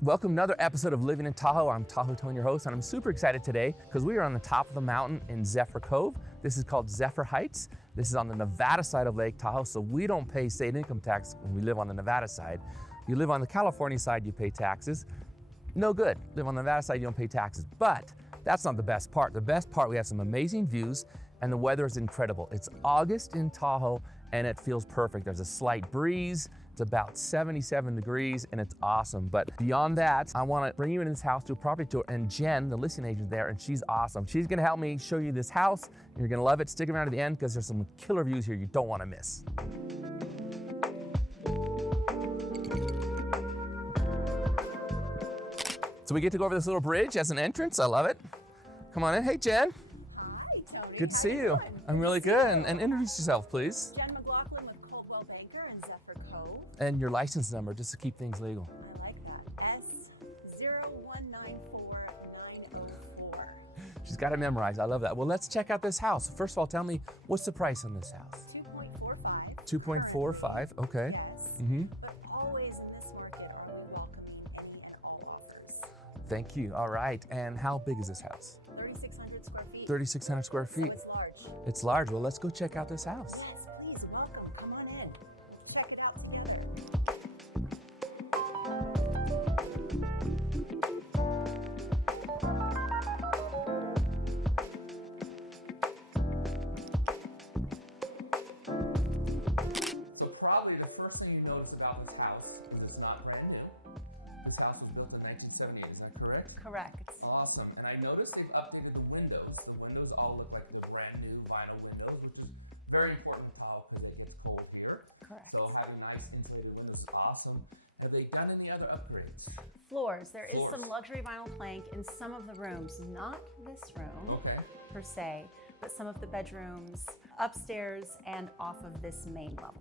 Welcome to another episode of Living in Tahoe. I'm Tahoe Tone, your host, and I'm super excited today because we are on the top of the mountain in Zephyr Cove. This is called Zephyr Heights. This is on the Nevada side of Lake Tahoe, so we don't pay state income tax when we live on the Nevada side. If you live on the California side, you pay taxes. No good. Live on the Nevada side, you don't pay taxes. But that's not the best part. The best part, we have some amazing views and the weather is incredible. It's August in Tahoe and it feels perfect. There's a slight breeze. It's about 77 degrees and it's awesome. But beyond that, I want to bring you in this house to a property tour, and Jen, the listing agent there, and she's awesome. She's going to help me show you this house. You're going to love it. Stick around to the end because there's some killer views here you don't want to miss. So we get to go over this little bridge as an entrance. I love it. Come on in. Hey, Jen. Hi, Tony. Good to see you. I'm really good. And introduce yourself, please. Jen McLaughlin with Coldwell Banker in Zephyr Cove. And your license number, just to keep things legal. I like that. S0194904. She's got it memorized. I love that. Well, let's check out this house. First of all, tell me, what's the price on this house? 2.45. 2.45. Okay. Yes. Mm-hmm. But always in this market are we welcoming any and all offers. Thank you. All right. And how big is this house? 3,600 square feet. 3,600 square feet. So it's large. It's large. Well, let's go check out this house. Yes, please. Welcome. Come on in. Check it out. So probably the first thing you notice about this house is it's not brand new. This house was built in 1978, is that correct? Correct. Awesome. And I noticed they've updated the windows. The windows all look like the brand new vinyl windows, which is very important in Tahoe because it gets cold here. Correct. So having nice insulated windows is awesome. Have they done any other upgrades? Floors. There is Floors. some luxury vinyl plank in some of the rooms, not this room. Okay. Per se, but some of the bedrooms upstairs and off of this main level.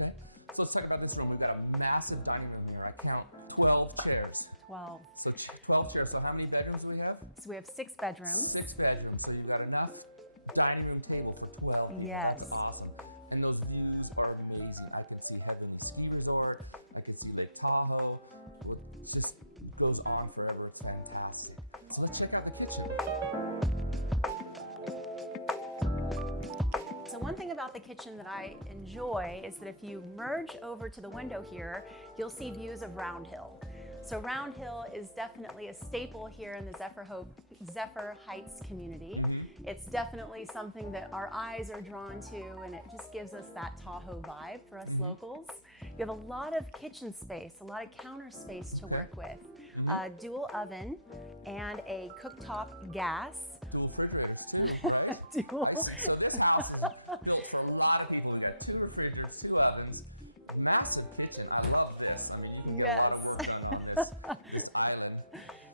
Okay. So let's talk about this room. We've got a massive dining room here. I count 12 chairs. 12. So 12 chairs. So how many bedrooms do we have? So we have 6 bedrooms. 6 bedrooms. So you've got enough dining room table for 12 people. Yes. That's awesome. And those views are amazing. I can see Heavenly Ski Resort. I can see Lake Tahoe. It just goes on forever. It's fantastic. So let's check out the kitchen. So one thing about the kitchen that I enjoy is that if you merge over to the window here, you'll see views of Round Hill. So Round Hill is definitely a staple here in the Zephyr Heights community. It's definitely something that our eyes are drawn to, and it just gives us that Tahoe vibe for us locals. You have a lot of kitchen space, a lot of counter space to work with. A dual oven and a cooktop gas. Dual refrigerators too, right? Dual. So this house is built for a lot of people. We got 2 refrigerators, 2 ovens, massive kitchen. I love this. I mean, you can get a lot of work done on this island.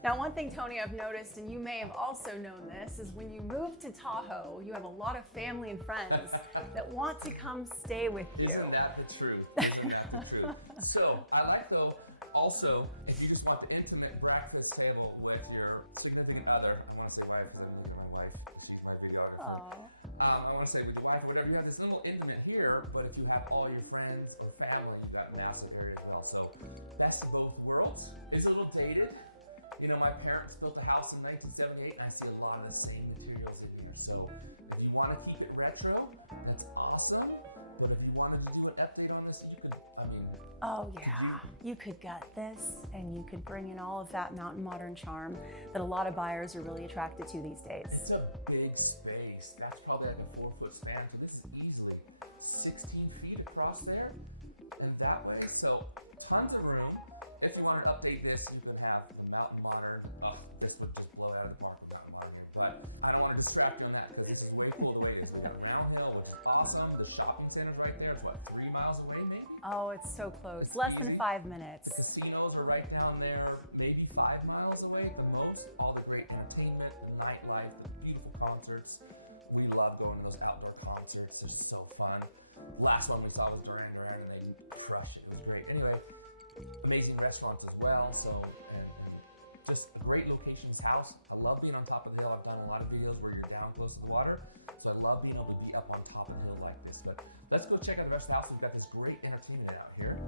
Now, one thing, Tony, I've noticed, and you may have also known this, is when you move to Tahoe, you have a lot of family and friends that want to come stay with you. Isn't that the truth? Isn't that the truth? So I like, though, also, if you just want the intimate breakfast table with your significant other, I want to say wife because I'm looking at my wife. She's my videographer. I want to say with your wife, whatever, you have this little intimate here, but if you have all your friends or family, you've got a massive area as well. So best of both worlds. It's a little dated. You know, my parents built a house in 1978 and I see a lot of the same materials in here. So if you want to keep it retro, that's awesome. But if you wanted to do an update on this, you could, I mean. Oh yeah, you could gut this and you could bring in all of that mountain modern charm that a lot of buyers are really attracted to these days. It's a big space. That's probably like a 4-foot span. So this is easily 16 feet across there and that way. So tons of room. If you want to update this, you could have the mountain modern. This would just blow out the mark with mountain modern here. But I don't want to distract you on that because it's way cool away. It's got Round Hill, which is awesome. The shopping center's right there. It's what, 3 miles away maybe? Oh, it's so close. Less than 5 The minutes. casinos are right down there, maybe 5 miles away the most. All the great entertainment, the nightlife, the beautiful concerts. We love going to those outdoor concerts. They're so fun. The last one we saw was Duran Duran and they crushed it. It was great. Anyway, amazing restaurants as well. So, and just a great location, this house. I love being on top of the hill. I've done a lot of videos where you're down close to the water. So I love being able to be up on top of the hill like this. But let's go check out the rest of the house. We've got this great entertainment out here.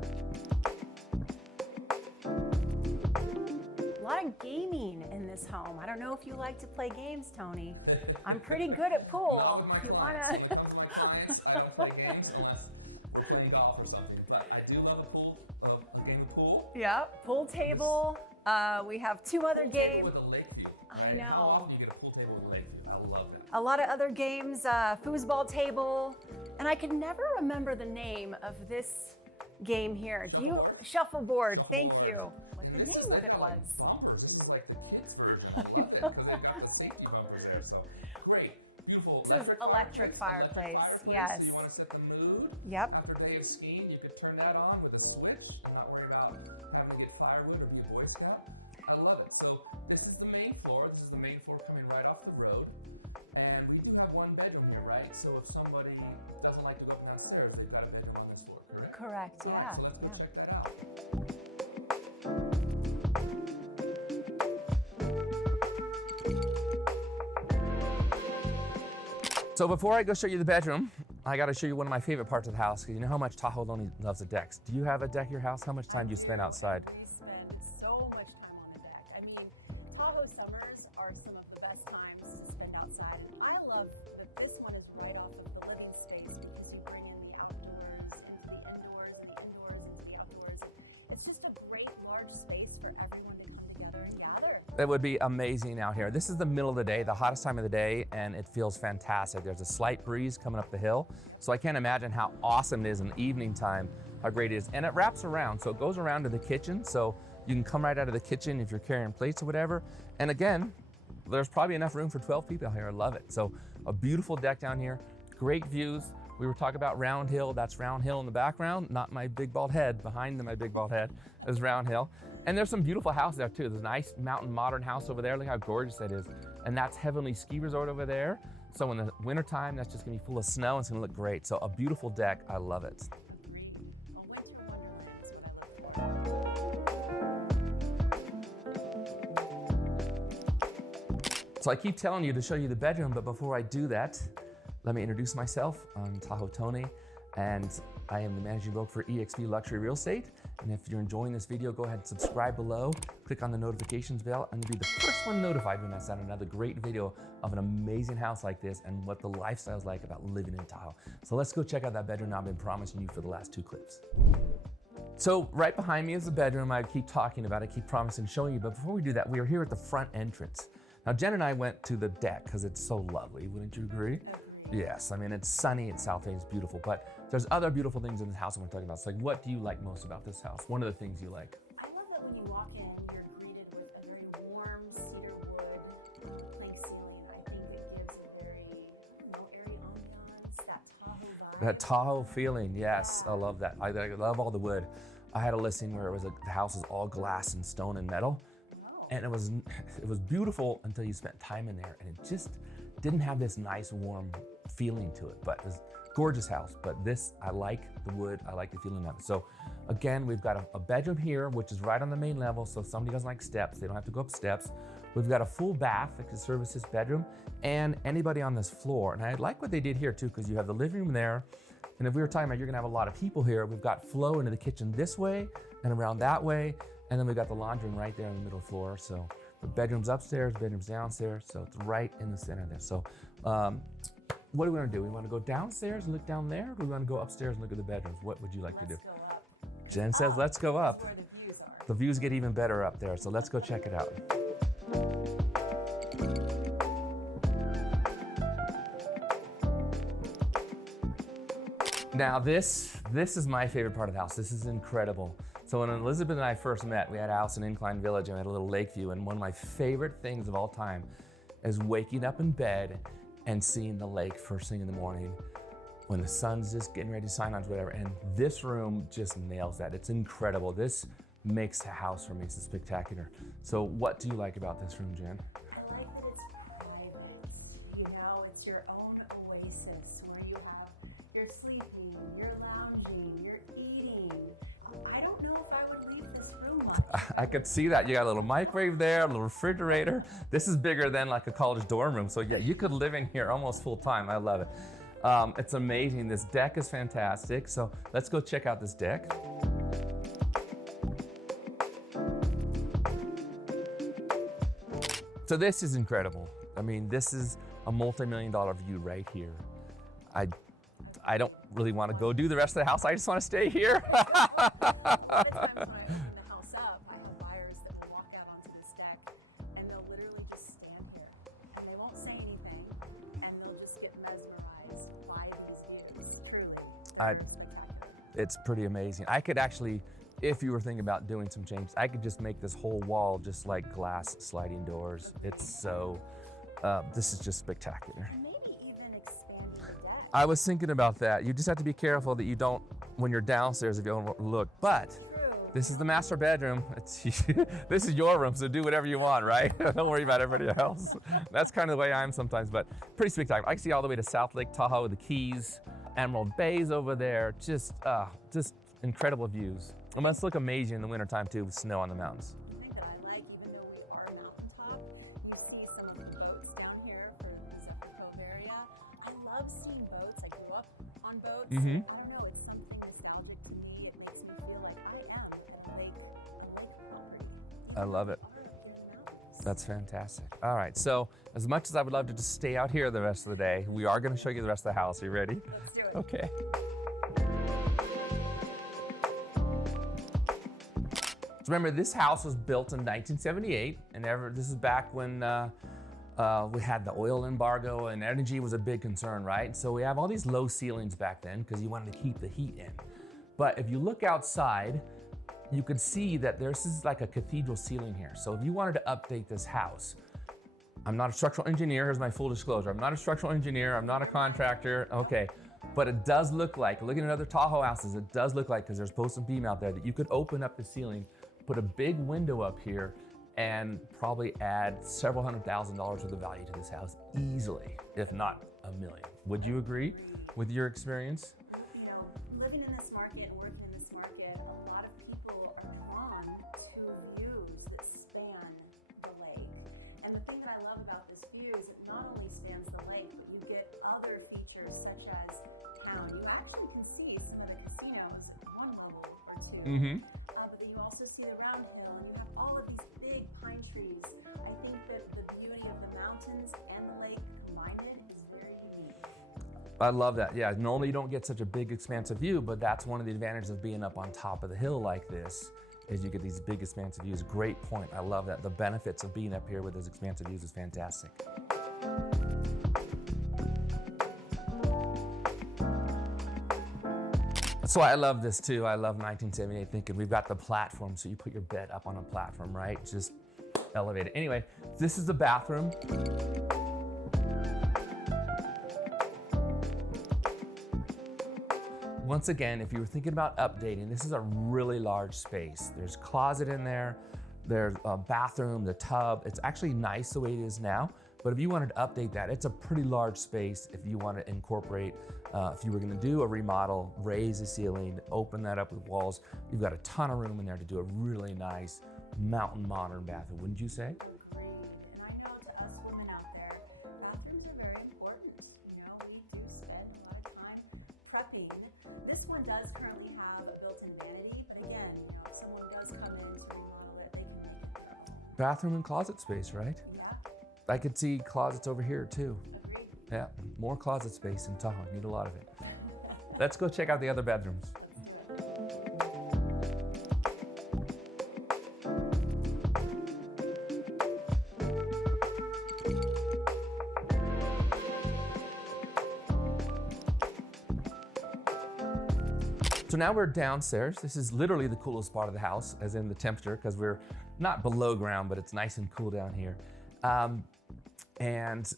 of gaming in this home. I don't know if you like to play games, Tony. I'm pretty good at pool. Not with my If you clients. wanna. When it comes to my clients, I don't play games unless we're playing golf or something. But I do love a game of pool. Yep, pool table. We have 2 other games. With a LAKEVIEW. I Right? know. How often you get a pool table with a LAKEVIEw? I love it. A lot of other games, foosball table, and I could never remember the name of this game here. Do you shuffleboard? Thank you. What the name of it was? Bumpers. This is like the kids' version. I love it because they've got the safety bumpers there. So great, beautiful. This is electric fireplace. Yes. So you want to set the mood. Yep. After a day of skiing, you could turn that on with a switch and not worry about having to get firewood or be a Boy Scout. I love it. So this is the main floor. This is the main floor coming right off the road. And we do have 1 bedroom here, right? So if somebody doesn't like to go up and downstairs, they've got a bedroom on this floor, correct? Correct, yeah. So let's go check that out. So before I go show you the bedroom, I got to show you one of my favorite parts of the house, because you know how much Tahoe only loves the decks. Do you have a deck at your house? How much time do you spend outside? We spend so much time on the deck. I mean, Tahoe summers are some of the best times to spend outside. I love that this one is right off of the living space because you bring in the outdoors into the indoors, and the indoors into the outdoors. It's just a great large space for everyone to come together and gather. It would be amazing out here. This is the middle of the day, the hottest time of the day, and it feels fantastic. There's a slight breeze coming up the hill, so I can't imagine how awesome it is in the evening time, how great it is. And it wraps around, so it goes around to the kitchen, so you can come right out of the kitchen if you're carrying plates or whatever. And again, there's probably enough room for 12 people out here. I love it. So a beautiful deck down here, great views. We were talking about Round Hill. That's Round Hill in the background, not my big bald head. Behind my big bald head is Round Hill. And there's some beautiful houses there too. There's a nice mountain modern house over there. Look how gorgeous that is. And that's Heavenly Ski Resort over there. So in the wintertime, that's just gonna be full of snow and it's gonna look great. So a beautiful deck, I love it. A winter wonderland is what I love about. So I keep telling you to show you the bedroom, but before I do that, let me introduce myself. I'm Tahoe Tony, and I am the managing broker for eXp Luxury Real Estate. And if you're enjoying this video, go ahead and subscribe below, click on the notifications bell, and you'll be the first one notified when I send another great video of an amazing house like this and what the lifestyle is like about living in Tahoe. So let's go check out that bedroom I've been promising you for the last 2 clips. So right behind me is the bedroom I keep talking about, I keep promising showing you, but before we do that, we are here at the front entrance. Now Jen and I went to the deck because it's so lovely, wouldn't you agree? Yes, I mean, it's sunny, it's south, it's beautiful, but there's other beautiful things in this house I want to talk about. It's like, what do you like most about this house? One of the things you like. I love that when you walk in, you're greeted with a very warm cedar wood plank ceiling. I think it gives a very, airy ambiance, that Tahoe vibe. That Tahoe feeling, yes, I love that. I love all the wood. I had a listing where the house is all glass and stone and metal, and it was beautiful until you spent time in there, and it just didn't have this nice warm feeling to it. But it's a gorgeous house. But this, I like the wood, I like the feeling of it. So again, we've got a bedroom here, which is right on the main level. So if somebody doesn't like steps, they don't have to go up steps. We've got a full bath that can service this bedroom and anybody on this floor. And I like what they did here too, because you have the living room there. And if we were talking about you're gonna have a lot of people here, we've got flow into the kitchen this way and around that way. And then we've got the laundry room right there in the middle floor. So the bedroom's upstairs, bedroom's downstairs. So it's right in the center there. So what do we want to do? We want to go downstairs and look down there? Or do we want to go upstairs and look at the bedrooms? What would you like to do? Let's go up. Jen says, let's go up. That's where the views are. The views get even better up there. So let's go check it out. Now this is my favorite part of the house. This is incredible. So when Elizabeth and I first met, we had a house in Incline Village and we had a little lake view, and one of my favorite things of all time is waking up in bed and seeing the lake first thing in the morning when the sun's just getting ready to sign on to whatever. And this room just nails that. It's incredible. This makes the house for me. It's spectacular. So what do you like about this room, Jen? I like that it's private. It's your own oasis where you have your sleeping, your lounging, your eating. I don't know if I would leave this room up. I could see that. You got a little microwave there, a little refrigerator. This is bigger than like a college dorm room. So yeah, you could live in here almost full time. I love it. It's amazing. This deck is fantastic. So let's go check out this deck. So this is incredible. I mean, this is a multi-million-dollar view right here. I don't really want to go do the rest of the house. I just want to stay here. A lot of times when I open the house up, I have buyers that will walk out onto this deck and they'll literally just stand here and they won't say anything and they'll just get mesmerized by these views. Truly, spectacular. It's pretty amazing. I could actually, if you were thinking about doing some changes, I could just make this whole wall just like glass sliding doors. It's so, this is just spectacular. Maybe even expanding the deck. I was thinking about that. You just have to be careful that you don't, when you're downstairs, if you don't look. But this is the master bedroom. This is your room, so do whatever you want, right? Don't worry about everybody else. That's kind of the way I am sometimes, but pretty spectacular. I can see all the way to South Lake Tahoe, the Keys, Emerald Bay's over there. Just incredible views. It must look amazing in the wintertime too, with snow on the mountains. The thing that I like, even though we are a mountaintop, we see some of the boats down here for the Zephyr Cove area. I love seeing boats. I grew up on boats. I don't know, it's something nostalgic to me. It makes me feel like I am a lake property. I love it. That's fantastic. All right, so as much as I would love to just stay out here the rest of the day, we are going to show you the rest of the house. Are you ready? Let's do it. Okay. So remember, this house was built in 1978, and this is back when we had the oil embargo and energy was a big concern, right? So we have all these low ceilings back then because you wanted to keep the heat in. But if you look outside, you could see that this is like a cathedral ceiling here. So if you wanted to update this house, I'm not a structural engineer, here's my full disclosure. I'm not a structural engineer, I'm not a contractor, okay. But it does look like, looking at other Tahoe houses, it does look like, because there's post and beam out there, that you could open up the ceiling, put a big window up here, and probably add several $100,000 worth of value to this house easily, if not $1 million. Would you agree with your experience? You know, living in this market and working in this market, a lot of people are drawn to views that span the lake. And the thing that I love about this view is it not only spans the lake, but you get other features such as town. You actually can see some of the casinos at one level or two. But then you also see the round hill, and you have all of these big pine trees. I think that the beauty of the mountains and the lake combined is very unique. I love that. Yeah, normally you don't get such a big expansive view, but that's one of the advantages of being up on top of the hill like this, is you get these big expansive views. Great point. I love that. The benefits of being up here with those expansive views is fantastic. So I love this too. I love 1978 thinking we've got the platform, so you put your bed up on a platform, right? Just elevate it. Anyway, this is the bathroom. Once again, if you were thinking about updating, this is a really large space. There's a closet in there, there's a bathroom, the tub. It's actually nice the way it is now, but if you wanted to update that, it's a pretty large space if you want to incorporate, if you were gonna do a remodel, raise the ceiling, open that up with walls, you've got a ton of room in there to do a really nice mountain modern bathroom, wouldn't you say? Agreed. And I know to us women out there, bathrooms are very important. You know, we do spend a lot of time prepping. This one does currently have a built-in vanity, but again, you know, if someone does come in to remodel it, they can make it. Bathroom and closet space, right? Yeah. I could see closets over here too. Agreed. Yeah, more closet space in Tahoe, need a lot of it. Let's go check out the other bedrooms. So now we're downstairs. This is literally the coolest part of the house, as in the temperature, because we're not below ground, but it's nice and cool down here. And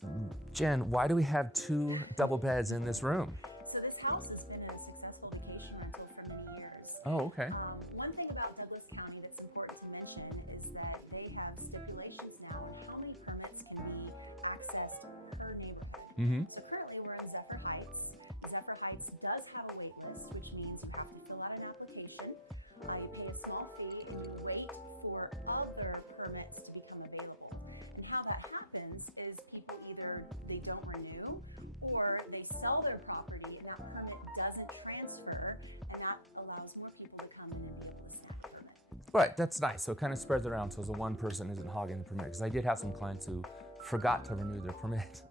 Jen, why do we have 2 double beds in this room? So this house has been a successful vacation rental for many years. Oh, okay. One thing about Douglas County that's important to mention is that they have stipulations now on how many permits can be accessed per neighborhood. So currently we're in Zephyr Heights. Zephyr Heights does have a wait list, which means you have to fill out an application, you pay a small fee, and you wait for other permits to become available. And how that happens is people either they don't renew or they sell their property and that permit doesn't transfer, and that allows more people to come in and be able to snap a permit. Right, that's nice. So it kind of spreads around so the one person isn't hogging the permit. Because I did have some clients who forgot to renew their permit.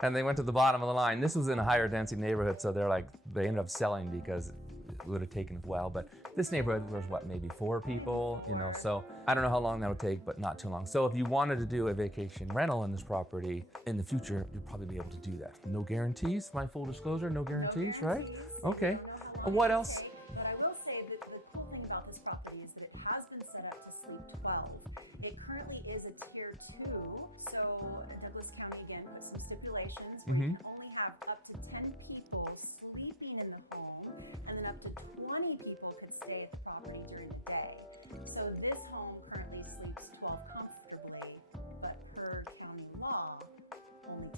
And they went to the bottom of the line. This was in a higher density neighborhood, so they ended up selling because it would have taken a while. But this neighborhood was what, maybe 4 people, you know, so I don't know how long that would take, but not too long. So if you wanted to do a vacation rental in this property in the future, you'd probably be able to do that. No guarantees, my full disclosure, no guarantees, right? Okay, what else? But I will say that the cool thing about this property is that it has been set up to sleep 12. It currently is a tier 2, so Douglas County, again, has some stipulations. Where you can only have up to 10 people sleeping in the home, and then up to 20 people could stay at the property during the day. So this home currently sleeps 12 comfortably, but per county law, only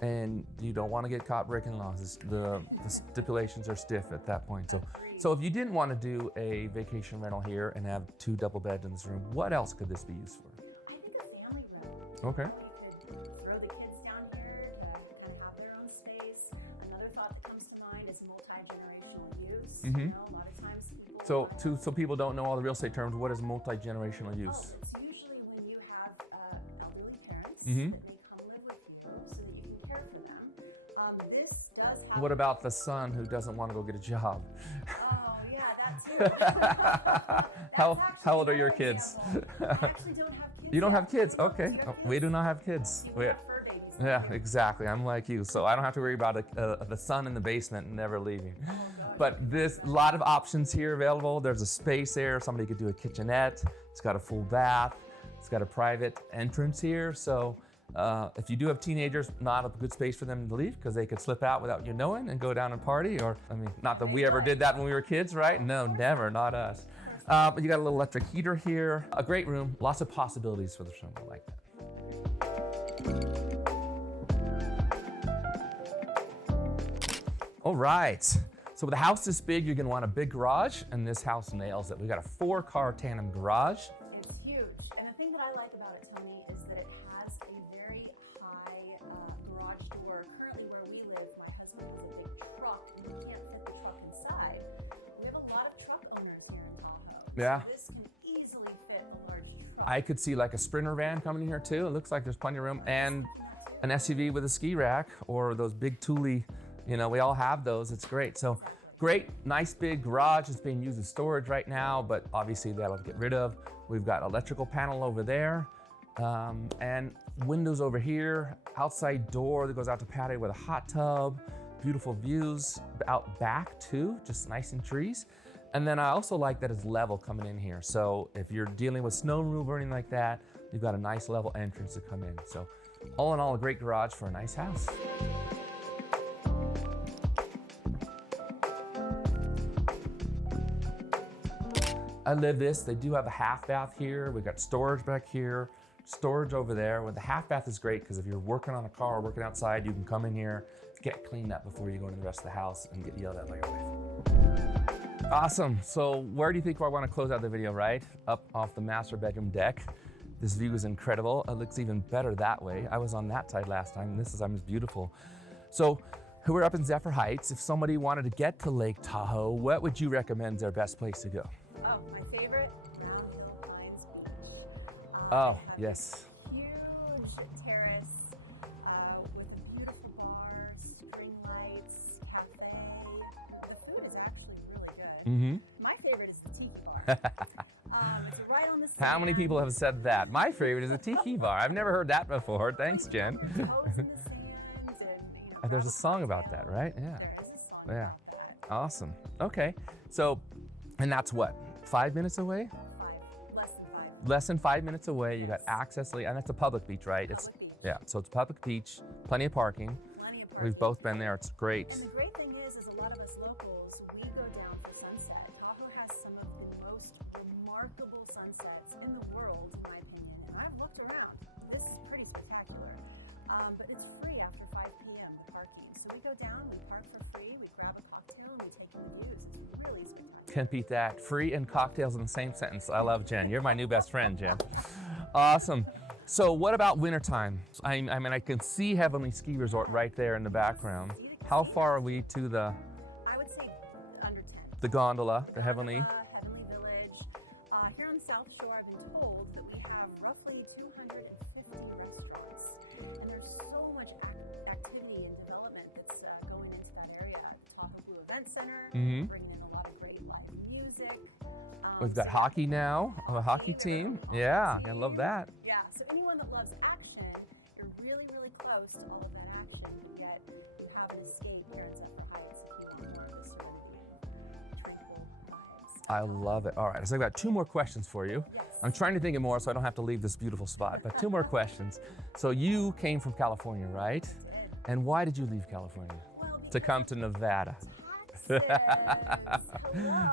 10. And you don't want to get caught breaking laws. The stipulations are stiff at that point. So if you didn't want to do a vacation rental here and have 2 double beds in this room, what else could this be used for? I think a family room. Okay. You could throw the kids down here to kind of have their own space. Another thought that comes to mind is multi-generational use. You know, a lot of times people So people don't know all the real estate terms, what is multi-generational use? It's usually when you have elderly parents that may come live with you so that you can care for them. This does have. What about the son who doesn't want to go get a job? Oh yeah, that too. How old are your kids? I actually don't have kids. You don't have kids? No, Okay. you don't have We kids. do not have kids. You have fur babies. Yeah, exactly. I'm like you, so I don't have to worry about the son in the basement never leaving. But there's a lot of options here available. There's a space there. Somebody could do a kitchenette. It's got a full bath. It's got a private entrance here. So if you do have teenagers, not a good space for them to leave because they could slip out without you knowing and go down and party. Or, I mean, not that we ever did that when we were kids, right? No, never, not us. But you got a little electric heater here. A great room. Lots of possibilities for the room. I like that. All right, so with a house this big, you're gonna want a big garage, and this house nails it. We got a 4-car tandem garage. It's huge. And the thing that I like about it, Tony, is that it has a very high garage door. Currently where we live, my husband has a big truck and we can't fit the truck inside. We have a lot of truck owners here in Tahoe. Yeah. So this can easily fit a large truck. I could see like a Sprinter van coming in here too. It looks like there's plenty of room, and an SUV with a ski rack, or those big Thule, you know, we all have those. It's great. So great, nice big garage. It's being used as storage right now, but obviously that'll get rid of. We've got electrical panel over there, and windows over here, outside door that goes out to patio with a hot tub, beautiful views out back too, just nice and trees. And then I also like that it's level coming in here. So if you're dealing with snow removal or anything like that, you've got a nice level entrance to come in. So all in all, a great garage for a nice house. I live this. They do have a half bath here. We've got storage back here, storage over there. Well, the half bath is great because if you're working on a car or working outside, you can come in here, get cleaned up before you go into the rest of the house and get yelled at by your wife. Awesome. So where do you think I want to close out the video, right? Up off the master bedroom deck. This view is incredible. It looks even better that way. I was on that side last time, and this time is beautiful. So we're up in Zephyr Heights. If somebody wanted to get to Lake Tahoe, what would you recommend is their best place to go? Oh, my favorite, Round Hill Pines Beach. Oh, yes. Huge terrace with a beautiful bar, string lights, cafe. The food is actually really good. My favorite is the tiki bar. It's right on the sand. How many people have said that? My favorite is a tiki bar. I've never heard that before. Thanks, Jen. Boats in the sand and, There's a song about that, right? Yeah. There is a song Yeah. about that. Awesome. Okay. So, and that's what? 5 minutes away? 5, less than 5. Less than 5 minutes away. You got access, and that's a public beach, right? It's Public beach. yeah. So it's public beach, plenty of parking. Plenty of parking. We've both been there. It's great. And the great thing is a lot of us locals, we go down for sunset. Tahoe has some of the most remarkable sunsets in the world, in my opinion. And I've looked around. This is pretty spectacular. But it's free after 5 p.m., the parking. So we go down, we park for free, we grab a cocktail, and we take in the views. It's really spectacular. Can't beat that. Free and cocktails in the same sentence. I love Jen. You're my new best friend, Jen. Awesome. So what about wintertime? I mean, I can see Heavenly Ski Resort right there in the background. How far are we to the I would say under 10. gondola, the Heavenly? Heavenly Village. Here on South Shore, I've been told that we have roughly 250 restaurants, and there's so much activity and development that's going into that area. Tahoe Event Center, bringing in a lot of great live music. We've got hockey now, a hockey team. Yeah, I love that. Yeah, so anyone that loves action, you're really, really close to all of that action, yet you have an escape here in Zephyr Heights if you want more of the serenity, tranquil vibes. I love it. All right, so I've got 2 more questions for you. Yes. I'm trying to think of more so I don't have to leave this beautiful spot, but 2 more questions. So you came from California, right? And why did you leave California? Well, To come to Nevada? taxes.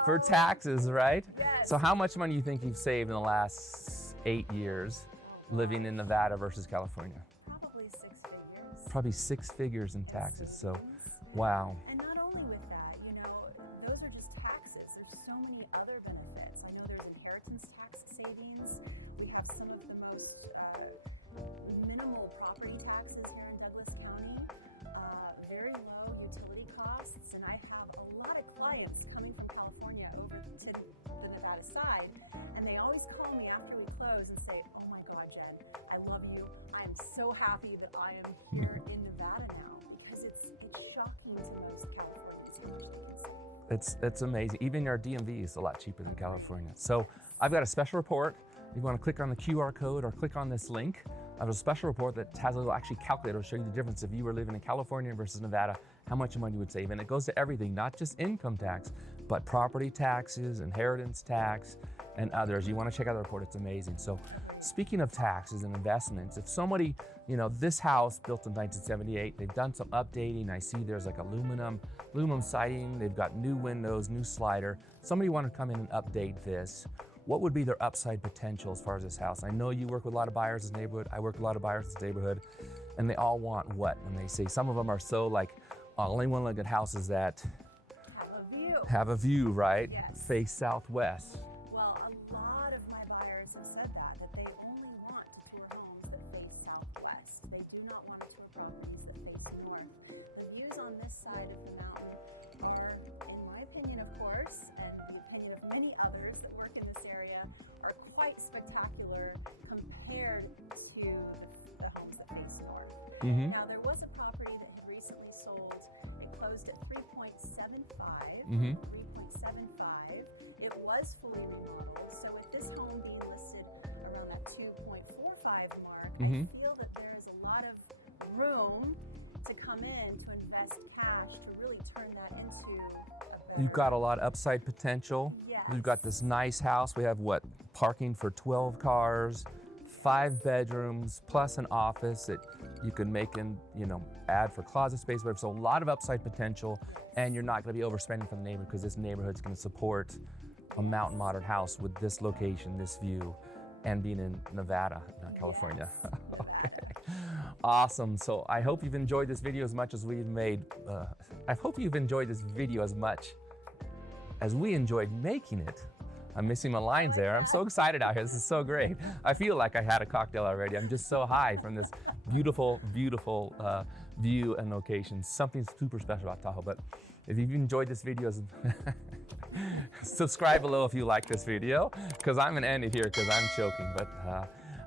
For taxes, right? Yes. So how much money do you think you've saved in the last 8 years living in Nevada versus California? Probably 6 figures. Probably 6 figures in taxes, so wow. And not only with that, you know, those are just taxes. There's so many other benefits. I know there's inheritance tax savings. We have some of the most minimal property taxes here in Douglas County, very low utility costs, and I have a lot of clients coming from California over to the Nevada side, and they always call me after we close and say, "Oh my God, Jen, I love you. I am so happy that I am here in Nevada now," because it's shocking to most Californians how much things. It's amazing. Even our DMV is a lot cheaper than California. So I've got a special report. You want to click on the QR code or click on this link. I have a special report that has a little actually calculator to show you the difference if you were living in California versus Nevada, how much money you would save. And it goes to everything, not just income tax, but property taxes, inheritance tax, and others. You want to check out the report, it's amazing. So speaking of taxes and investments, if somebody, you know, this house built in 1978, they've done some updating. I see there's like aluminum siding, they've got new windows, new slider. Somebody want to come in and update this. What would be their upside potential as far as this house? I know you work with a lot of buyers in this neighborhood. I work with a lot of buyers in this neighborhood, and they all want what? When they say, some of them are so like, I only want to look at houses that have a view, right? Yes. Face southwest. Well, a lot of my buyers have said that they only want to tour homes that face southwest. They do not want to tour properties that face north. The views on this side of the mountain are, in my opinion, of course, and the opinion of many others that work in this area, are quite spectacular compared to the homes that face north. Now, there was a property that had recently sold. It closed at 3.75. 3.75. It was fully remodeled. So with this home being listed around that 2.45 mark, I feel that there is a lot of room to come in to invest cash to really turn that into a better. You've got a lot of upside potential. Yes. We've got this nice house. We have what? Parking for 12 cars, 5 bedrooms, plus an office that you can make and, you know, add for closet space. But so a lot of upside potential, and you're not going to be overspending for the neighborhood because this neighborhood's going to support a mountain modern house with this location, this view, and being in Nevada, not California. Yes, Okay. Awesome. So I hope you've enjoyed this video as much as we've made. I hope you've enjoyed this video as much as we enjoyed making it. I'm missing my lines there. I'm so excited out here. This is so great. I feel like I had a cocktail already. I'm just so high from this beautiful, beautiful view and location. Something super special about Tahoe. But if you've enjoyed this video, subscribe below if you like this video, because I'm gonna end it here because I'm choking, but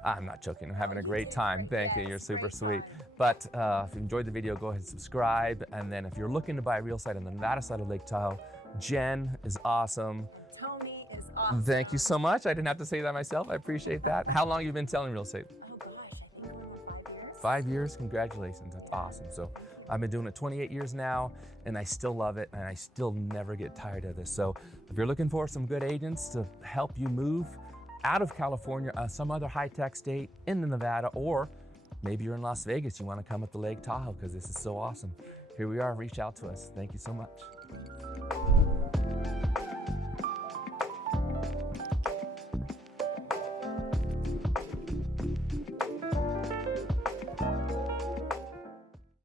I'm not choking. I'm having a great time. Thank you. You're super sweet. But if you enjoyed the video, go ahead and subscribe. And then if you're looking to buy a real site on the Nevada side of Lake Tahoe, Jen is awesome. Tony is awesome. Thank you so much. I didn't have to say that myself. I appreciate that. How long have you been selling real estate? Oh gosh, I think I'm over 5 years. 5 years? Congratulations. That's awesome. So I've been doing it 28 years now, and I still love it, and I still never get tired of this. So if you're looking for some good agents to help you move out of California, some other high-tech state into Nevada, or maybe you're in Las Vegas, you want to come up to Lake Tahoe because this is so awesome. Here we are. Reach out to us. Thank you so much.